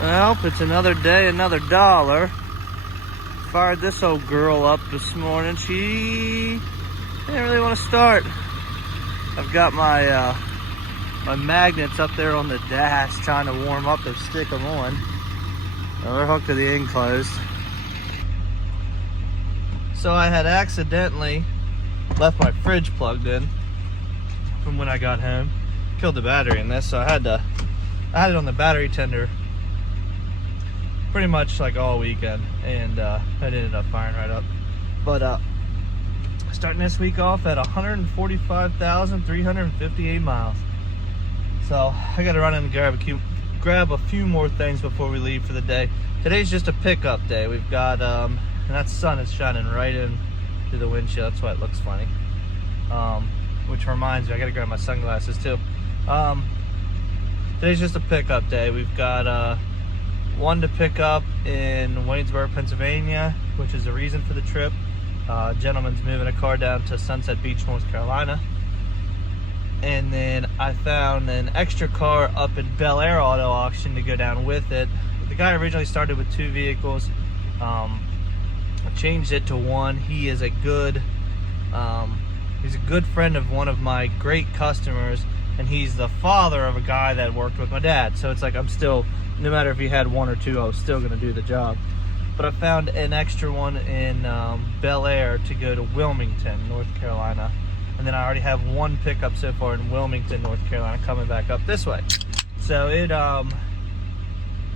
Well, it's another day, another dollar. Fired this old girl up this morning. She didn't really want to start. I've got my my magnets up there on the dash trying to warm up to stick them on. They're hooked to the enclosed. So I had accidentally left my fridge plugged in from when I got home. Killed the battery in this, so I had it on the battery tender pretty much like all weekend, and it ended up firing right up. But starting this week off at 145,358 miles. So I gotta run in and grab a few more things before we leave for the day. Today's just a pickup day. We've got and that sun is shining right in through the windshield. That's why it looks funny. Which reminds me, I gotta grab my sunglasses too. Today's just a pickup day. We've got one to pick up in Waynesburg, Pennsylvania, which is the reason for the trip. A gentleman's moving a car down to Sunset Beach, North Carolina. And then I found an extra car up in Bel Air Auto Auction to go down with it. The guy originally started with 2 vehicles. I changed it to one. He is a good he's a good friend of one of my great customers, and he's the father of a guy that worked with my dad. So it's like I'm still, no matter if he had 1 or 2, I was still gonna do the job. But I found an extra one in Bel Air to go to Wilmington, North Carolina. And then I already have one pickup so far in Wilmington, North Carolina, coming back up this way. So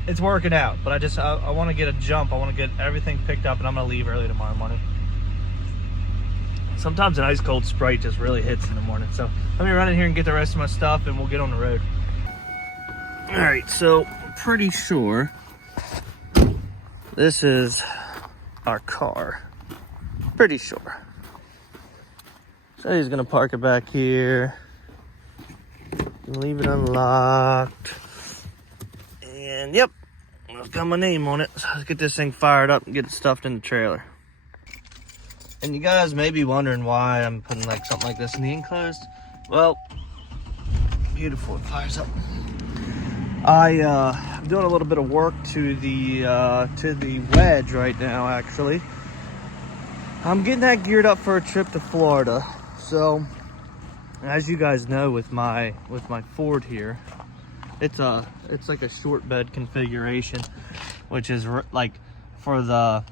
it's working out. But I want to get a jump. I want to get everything picked up, and I'm gonna leave early tomorrow morning. Sometimes an ice cold Sprite just really hits in the morning. So let me run in here and get the rest of my stuff, and we'll get on the road. All right, so I'm pretty sure this is our car. Pretty sure. So he's gonna park it back here, leave it unlocked, and yep, it's got my name on it. So let's get this thing fired up and get it stuffed in the trailer. And you guys may be wondering why I'm putting like something like this in the enclosed. Well, beautiful, it fires up. I'm doing a little bit of work to the wedge right now. Actually, I'm getting that geared up for a trip to Florida. So, as you guys know, with my Ford here, it's like a short bed configuration, which is like for the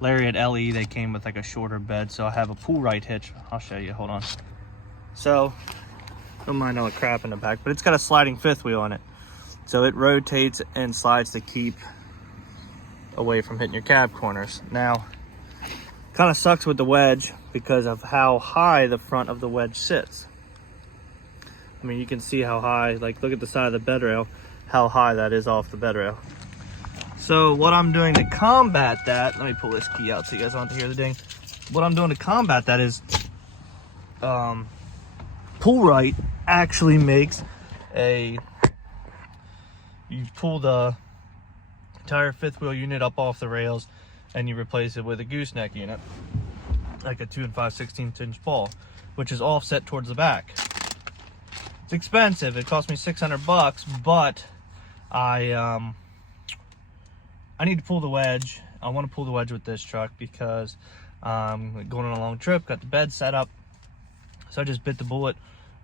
Lariat LE, they came with like a shorter bed. So I have a pull right hitch. I'll show you. Hold on. So, don't mind all the crap in the back, but it's got a sliding fifth wheel on it, so it rotates and slides to keep away from hitting your cab corners. Now, kind of sucks with the wedge because of how high the front of the wedge sits. I mean, you can see how high, like look at the side of the bed rail, how high that is off the bed rail. So what I'm doing to combat that, let me pull this key out so you guys don't have to hear the ding. What I'm doing to combat that is, Pull Right actually makes you pull the entire fifth wheel unit up off the rails and you replace it with a gooseneck unit, like a 2 5/16 inch ball, which is offset towards the back. It's expensive. It cost me $600, but I need to pull the wedge. I want to pull the wedge with this truck because I'm going on a long trip, got the bed set up. So I just bit the bullet,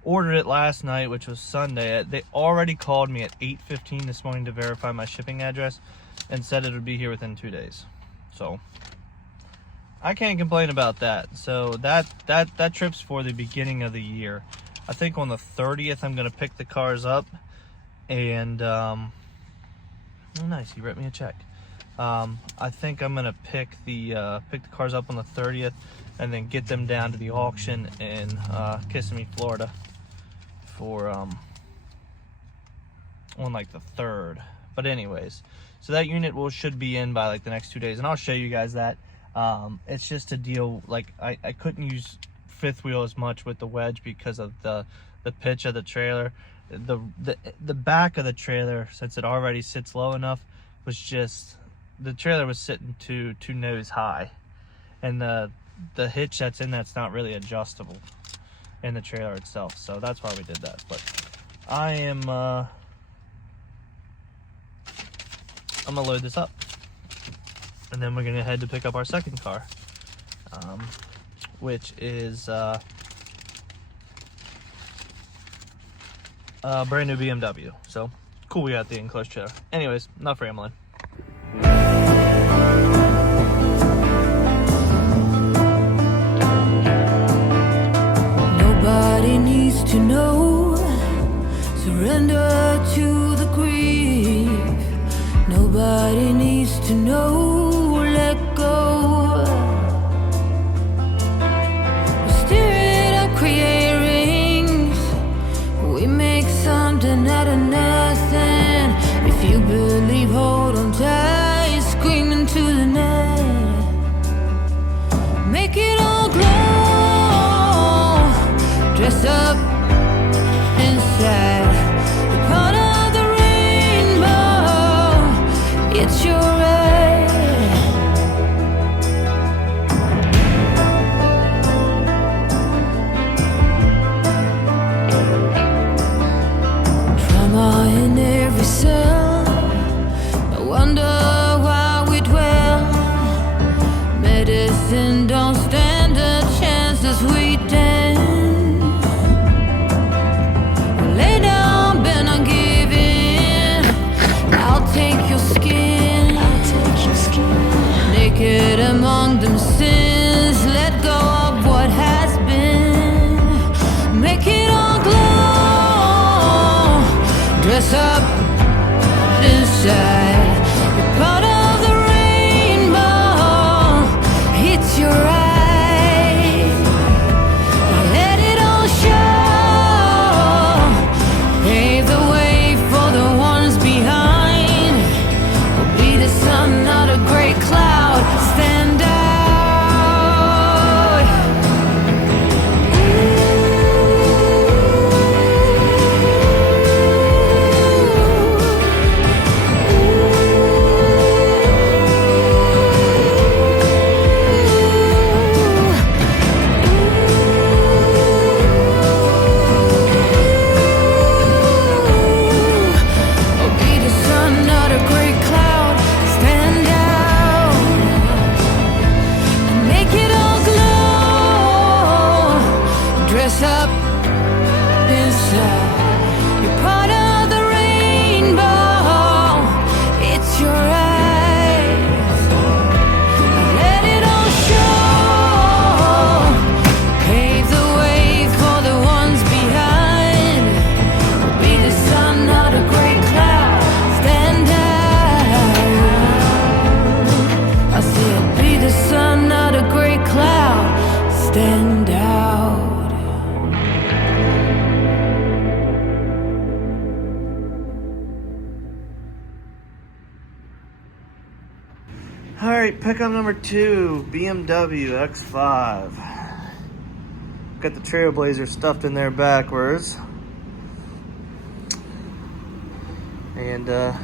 ordered it last night, which was Sunday. They already called me at 8:15 this morning to verify my shipping address and said it would be here within 2 days. So I can't complain about that. So that trip's for the beginning of the year. I think on the 30th I'm gonna pick the cars up, and oh nice, he wrote me a check. I think I'm gonna pick the cars up on the 30th and then get them down to the auction in Kissimmee, Florida for on like the 3rd. But anyways, so that unit should be in by like the next 2 days, and I'll show you guys that. It's just a deal, like I couldn't use fifth wheel as much with the wedge because of the pitch of the trailer. The back of the trailer, since it already sits low enough, was just, the trailer was sitting too nose high, and the hitch that's in that's not really adjustable in the trailer itself. So that's why we did that. But I am I'm gonna load this up, and then we're gonna head to pick up our second car, which is a brand new BMW. So cool, we got the enclosed trailer. Anyways, enough rambling. Nobody needs to know. Surrender to the grief. Nobody needs to know. Let go. We stir it up, create rings. We make something out of nothing. If you believe, hold on tight. Scream into the night. Make it all glow. Dress up inside. You're part of the rainbow. It's your right. Trauma in every cell. No wonder why we dwell. Medicine don't stand a chance as we dance. Lay down, bend on giving. I'll take your skin. Naked among them sins. Let go of what has been. Make it all glow. Dress up inside. You're part of the rainbow. It's your right. Now let it all show. Pave the way for the ones behind. We'll be the sun, not a gray cloud. Stand out. We'll be the sun, not a gray cloud. Stand out and make it all glow. Dress up inside. You're part of the rainbow. It's your right. Let it all show. Pave the way for the ones behind. We'll be the sun, not a gray cloud. Stand out. I said, be the sun, not a gray cloud. Stand out. Alright, pickup number 2, BMW X5. Got the Trailblazer stuffed in there backwards. And got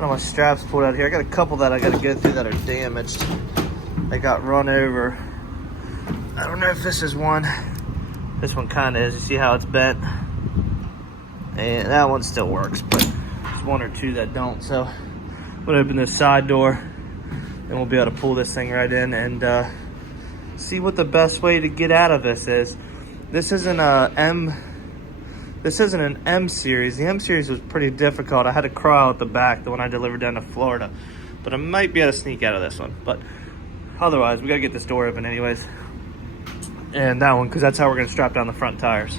all my straps pulled out here. I got a couple that I gotta go through that are damaged. They got run over. I don't know if this is one. This one kinda is. You see how it's bent? And that one still works, but there's one or two that don't. So I'm gonna open this side door and we'll be able to pull this thing right in and see what the best way to get out of this is. This isn't an M series. The M series was pretty difficult. I had to crawl out the back, the one I delivered down to Florida. But I might be able to sneak out of this one. But otherwise, we gotta get this door open anyways. And that one, because that's how we're gonna strap down the front tires.